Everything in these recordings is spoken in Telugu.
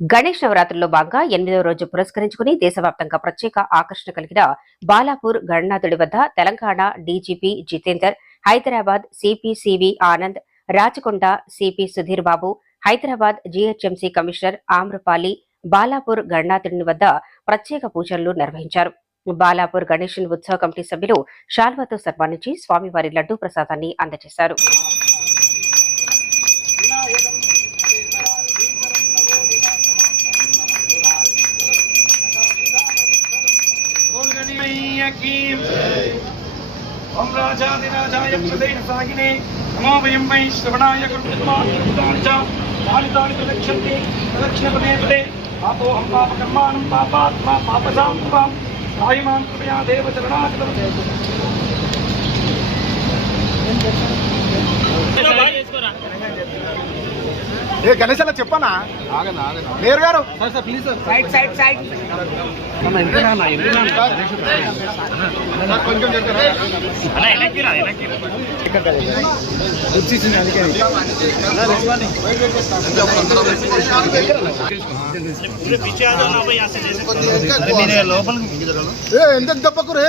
గణేష్ నవరాత్రుల్లో భాగంగా 8వ రోజు పురస్కరించుకుని దేశవ్యాప్తంగా ప్రత్యేక ఆకర్షణ కలిగిన బాలాపూర్ గణనాథుడి వద్ద Telangana DGP Jitender, Hyderabad CP CV Anand, Rachakonda CP Sudheer Babu, Hyderabad GHMC commissioner Amrapali Balapur గణనాథుడి వద్ద ప్రత్యేక పూజలు నిర్వహించారు. బాలాపూర్ గణేష్ ఉత్సవ కమిటీ సభ్యులు శాల్వాతో సన్మానించి స్వామివారి లడ్డూ ప్రసాదాన్ని అందజేశారు. ओम राजाधिराजाय प्रदेश सागिने नमो वयं वै श्रवणाय कृतमानि प्रदक्षन्ते प्रदक्षिणपदे पदे आपो हम पापकर्माणं पापात्मा पापसां त्वां आयुमां कृपया देवचरणागतं ఏ గణేష్ అలా చెప్పనా మేయర్ గారు ప్లీజ్ సైడ్ కొంచెం ఎంత తప్పకు రే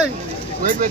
వెయిట్